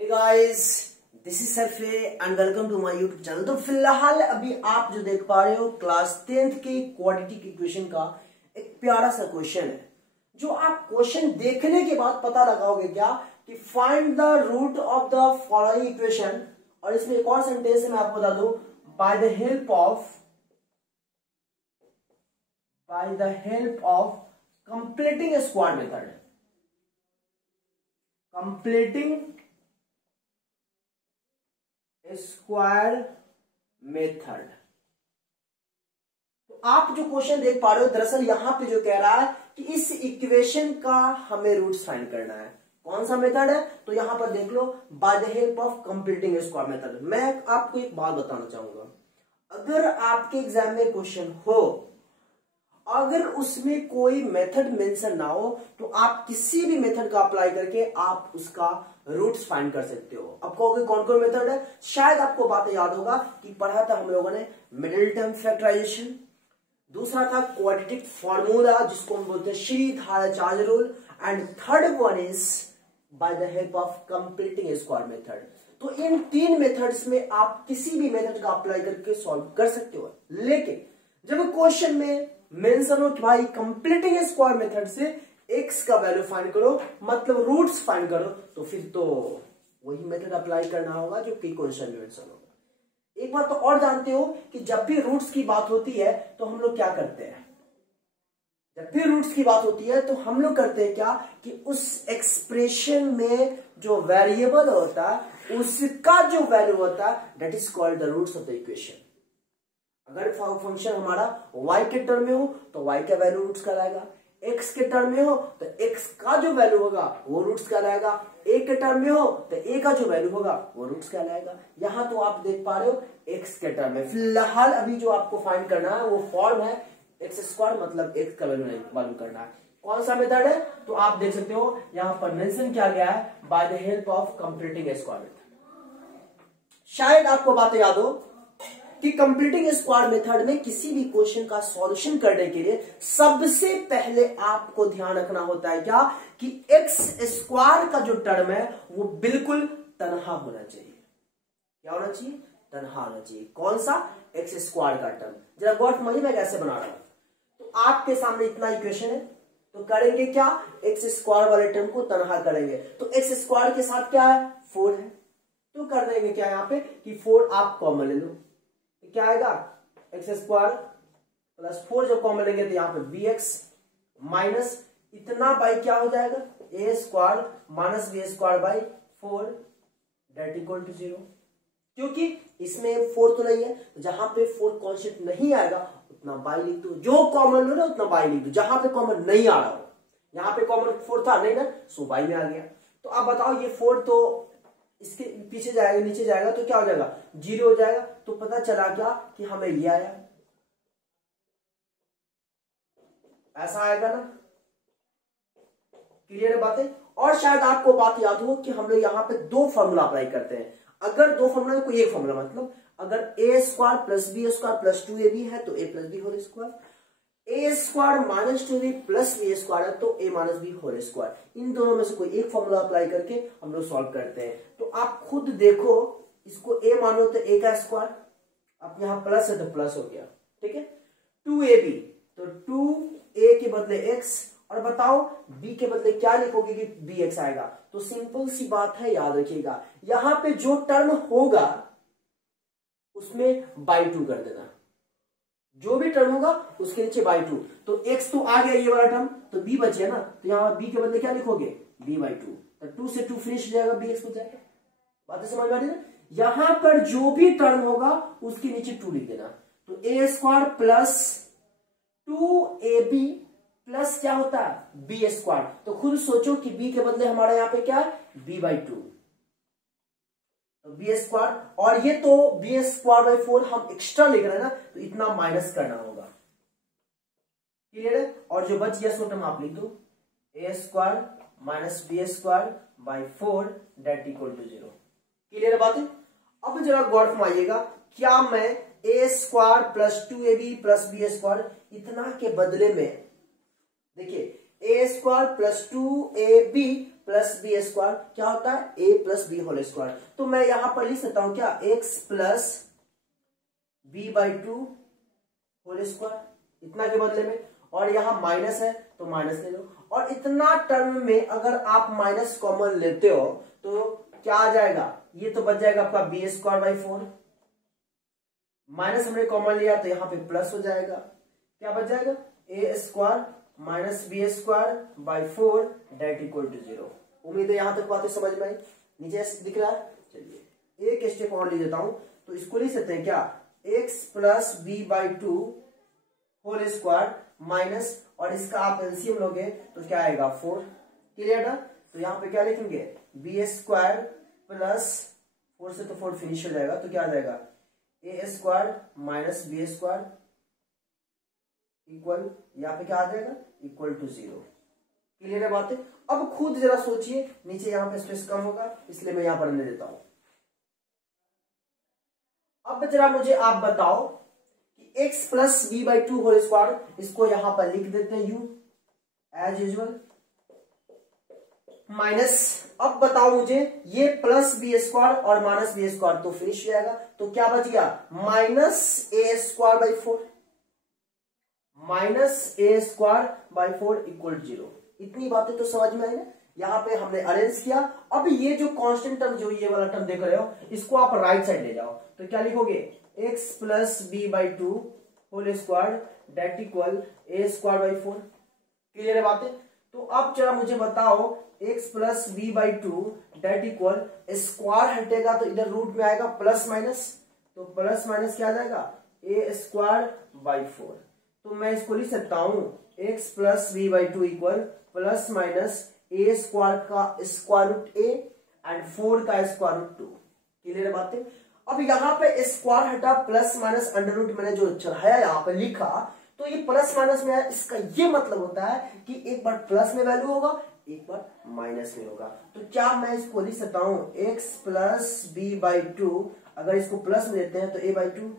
Hey guys, this is सरफे and welcome to my YouTube channel. तो फिलहाल अभी आप जो देख पा रहे हो क्लास 10th के क्वाड्रेटिक इक्वेशन का एक प्यारा सा क्वेश्चन है, जो आप क्वेश्चन देखने के बाद पता लगाओगे क्या कि find the root of the following equation. और इसमें एक और सेंटेंस है, मैं आपको बता दूं, bye the help of completing square method. Completing square method. तो आप जो क्वेश्चन देख पा रहे हो, दरअसल यहां पे जो कह रहा है कि इस इक्वेशन का हमें रूट्स फाइंड करना है। कौन सा मेथड है? तो यहां पर देख लो, by the help of completing square method. मैं आपको एक बात बताना चाहूंगा, अगर आपके एग्जाम में क्वेश्चन हो, अगर उसमें कोई मेथड मेंशन ना हो, तो आप किसी भी मेथड का अप्लाई करके आप उसका रूट्स फाइंड कर सकते हो। अब कहोगे कौन कौन मेथड है? शायद आपको बातें याद होगा कि पढ़ा था हम लोगों ने मिडिल टर्म फैक्टराइजेशन, दूसरा था क्वाड्रेटिक फार्मूला जिसको हम बोलते हैं Sridharacharya rule, and third one is by the help of completing square method. तो इन तीन मेथड्स में आप किसी भी मेथड का अप्लाई करके सॉल्व कर सकते हो। लेकिन जब क्वेश्चन में मेंशन हो कि भाई कंप्लीटिंग स्क्वायर मेथड से x का वैल्यू फाइंड करो, मतलब रूट्स फाइंड करो, तो फिर तो वही मेथड अप्लाई करना होगा जो कि क्वेश्चन में मेंशन होगा। एक बात तो और जानते हो कि जब भी रूट्स की बात होती है तो हम लोग क्या करते हैं? जब भी रूट्स की बात होती है तो हम लोग करते हैं क्या कि उस एक्सप्रेशन में जो वेरिएबल होता है उसका जो वैल्यू होता है that is called the roots of the equation. अगर फंक्शन हमारा y के टर्म में हो तो y का वैल्यू रूट्स कहलाएगा, x के टर्म में हो तो x का जो वैल्यू होगा वो रूट्स कहलाएगा, a के टर्म में हो तो a का जो वैल्यू होगा वो रूट्स कहलाएगा। यहां तो आप देख पा रहे हो x के टर्म में। फिलहाल अभी जो आपको फाइंड करना है वो फॉर्म है एक्स स्क्वायर, मतलब x का वैल्यू मालूम करना है। कौन सा मेथड है? तो आप देख सकते हो यहां पर मेंशन किया गया है bye the help of completing square method. शायद आपको बातें याद हो कि कंप्लीटिंग स्क्वायर मेथड में किसी भी क्वेश्चन का सॉल्यूशन करने के लिए सबसे पहले आपको ध्यान रखना होता है क्या कि एक्स स्क्वायर का जो टर्म है वो बिल्कुल तनहा होना चाहिए। क्या होना चाहिए? तनहा होना चाहिए। कौन सा? एक्स स्क्वायर का टर्म। जरा गौर समझिए मैं कैसे बना रहा हूं। तो आपके सामने इतना इक्वेशन है, तो करेंगे क्या? एक्स स्क्वायर वाले टर्म को तनहा करेंगे। तो एक्स स्क्वायर के साथ क्या है? 4 है, तो कर देंगे क्या यहां पे कि 4 आप कॉमन ले लो, क्या आएगा? एक्स स्क्वायर प्लस 4 जब कॉमन लेंगे तो यहां पे बी एक्स माइनस इतना बाई क्या हो जाएगा? A square minus b square by 4 that equal to 0। क्योंकि इसमें 4 तो नहीं है, तो जहां पे 4 कॉन्स्टेंट नहीं आएगा उतना बाई लिख दो। जो कॉमन लो ना उतना बाई लिख दो, जहां पे कॉमन नहीं आ रहा हो। यहां पे कॉमन 4 था नहीं ना, सो बाई में आ गया। तो अब बताओ ये 4 तो इसके पीछे जाएगा, नीचे जाएगा तो क्या हो जाएगा? 0 हो जाएगा। तो पता चला क्या कि हमें ये आया, ऐसा आएगा ना। क्लियर है बातें? और शायद आपको बात याद हो कि हम लोग यहां पे 2 फॉर्मूला अप्लाई करते हैं। अगर 2 फॉर्मूला में कोई एक फॉर्मूला, मतलब अगर a square plus b square plus 2ab है तो a plus b whole square, a square minus 2b plus b square है तो a minus b whole square. इन दोनों में से कोई एक फॉर्मूला अप्लाई करके हम लोग सॉल्व करते हैं। तो आप खुद देखो, इसको a मानो तो a का स्क्वायर, अब यहां प्लस है तो प्लस हो गया, ठीक है। 2ab तो 2a के बदले x, और बताओ b के बदले क्या लिखोगे कि bx आएगा। तो सिंपल सी बात है, याद रखिएगा यहां पे जो टर्म होगा उसमें बाई 2 कर देना, जो भी टर्म होगा उसके नीचे बाई 2। तो x तो आ गया ये वाला टर्म, तो b बचे ना, तो यहां b के बदले क्या लिखोगे? b by 2। तो 2 से 2 फिनिश हो जाएगा, bx बच जाएगा। बातें समझ में आ रही है? यहां पर जो भी टर्म होगा उसके नीचे 2 लिख देना। तो a square plus 2ab plus क्या होता है? b square. तो खुद सोचो कि b के बदले हमारा यहां पे क्या है? b बाई 2, तो बी स्क्वायर, और ये तो बी स्क्वायर बाई 4 हम एक्स्ट्रा लिख रहे हैं ना, तो इतना माइनस करना होगा। क्लियर है? और जो बच गया सो टर्म आप लिख दो, a square minus b square by 4 that equal to 0। Clear है बातें? अब जरा गौर फरमाइएगा, क्या मैं a square plus 2ab plus b square इतना के बदले में, देखिए a square plus 2ab plus b square क्या होता है a plus b whole square. तो मैं यहां पर लिख सकता हूं क्या x plus b/2 whole square इतना के बदले में, और यहां माइनस है तो माइनस ले लो, और इतना टर्म में अगर आप माइनस कॉमन लेते हो तो क्या आ जाएगा, ये तो बच जाएगा आपका बी स्क्वायर बाई 4, माइनस हमने कॉमन लिया तो यहाँ पे प्लस हो जाएगा, क्या बच जाएगा a square minus b square by 4 that equal to 0। उम्मीद है यहां तक बातें समझ में आई, नीचे दिख रहा है। चलिए एक स्टेप और ले देता हूं, तो इसको लिख सकते हैं क्या x plus b/2 whole square minus, और इसका आप एलसीएम लोगे तो क्या आएगा 4। क्लियर ना। तो यहाँ पे क्या लिखेंगे बी स्क्वायर प्लस 4 से तो 4 फिनिश हो जाएगा, तो क्या आ जाएगा a square minus b square equal, यहाँ पे क्या आ जाएगा इक्वल टू 0। क्लियर है बातें। अब खुद जरा सोचिए, नीचे यहाँ पे स्पेस कम होगा इसलिए मैं यहाँ पर ले देता हूं। अब जरा मुझे आप बताओ कि x plus b/2 whole square, इसको यहां पर लिख देते हैं u एज यूजुअल, माइनस, अब बताओ मुझे ये प्लस बी स्क्वायर और माइनस बी स्क्वायर तो फिनिश हो जाएगा, तो क्या बच गया minus a square by 4, minus a square by 4 equal 0। इतनी बातें तो समझ में आई ना। यहां पे हमने अरेंज किया। अब ये जो कांस्टेंट टर्म, जो ये वाला टर्म देख रहे हो, इसको आप राइट साइड ले जाओ, तो क्या लिखोगे x plus b/2 whole square that equal a square by 4। Clear है बातें। तो अब जरा मुझे बताओ x plus b/2 that equal, square हटेगा तो इधर रूट में आएगा प्लस माइनस, तो प्लस माइनस क्या आ जाएगा ए स्क्वायर बाई 4। तो मैं इसको लिख सकता हूं x plus b/2 equal plus minus a square का स्क्वायर रूट ए एंड 4 का स्क्वायर रूट 2। क्लियर है बातें। अब यहाँ पे स्क्वायर हटा, प्लस माइनस अंडर रूट मैंने जो चढ़ाया यहाँ पे लिखा, तो ये प्लस माइनस में है, इसका ये मतलब होता है कि एक बार प्लस में वैल्यू होगा एक बार माइनस में होगा। तो क्या मैं इसको लिख सकता हूं x प्लस b/2, अगर इसको प्लस में लेते हैं तो a/2,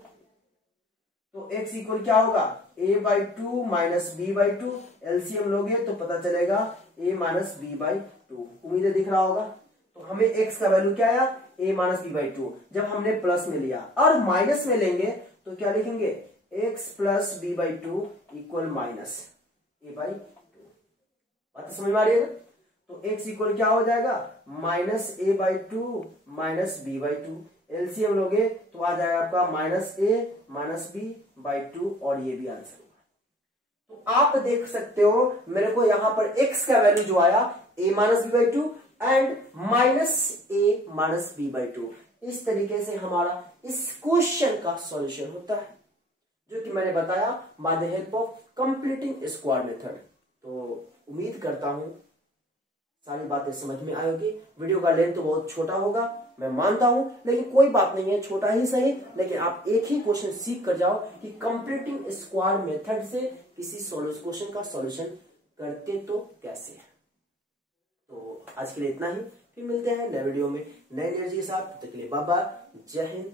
तो x इक्वल क्या होगा a/2 माइनस b/2, एलसीएम लोगे तो पता चलेगा a माइनस b/2। उम्मीद है दिख रहा होगा। तो हमें x का वैल्यू क्या आया a माइनस b/2, जब हमने प्लस में लिया, और माइनस में लेंगे तो क्या लिखेंगे x plus b/2 equal minus a/2। बात समझ में आ रही है ना। तो x इक्वल क्या हो जाएगा minus a/2 minus b/2, LCM लोगे तो आ जाएगा आपका माइनस a माइनस b/2, और ये भी आंसर होगा। तो आप देख सकते हो मेरे को यहां पर x का वैल्यू जो आया a minus b/2 and minus a minus b/2। इस तरीके से हमारा इस क्वेश्चन का सॉल्यूशन होता है, जो कि मैंने बताया bye the help of completing square method. तो उम्मीद करता हूं सारी बातें समझ में आई होगी। वीडियो का लेंथ तो बहुत छोटा होगा मैं मानता हूं, लेकिन कोई बात नहीं है, छोटा ही सही, लेकिन आप एक ही क्वेश्चन सीख कर जाओ कि कंप्लीटिंग स्क्वायर मेथड से किसी क्वेश्चन का सॉल्यूशन करते तो कैसे है। तो आज के लिए इतना ही, फिर मिलते हैं नए वीडियो में नए एनर्जी के साथ। तब तक के लिए बाय बाय, जय हिंद।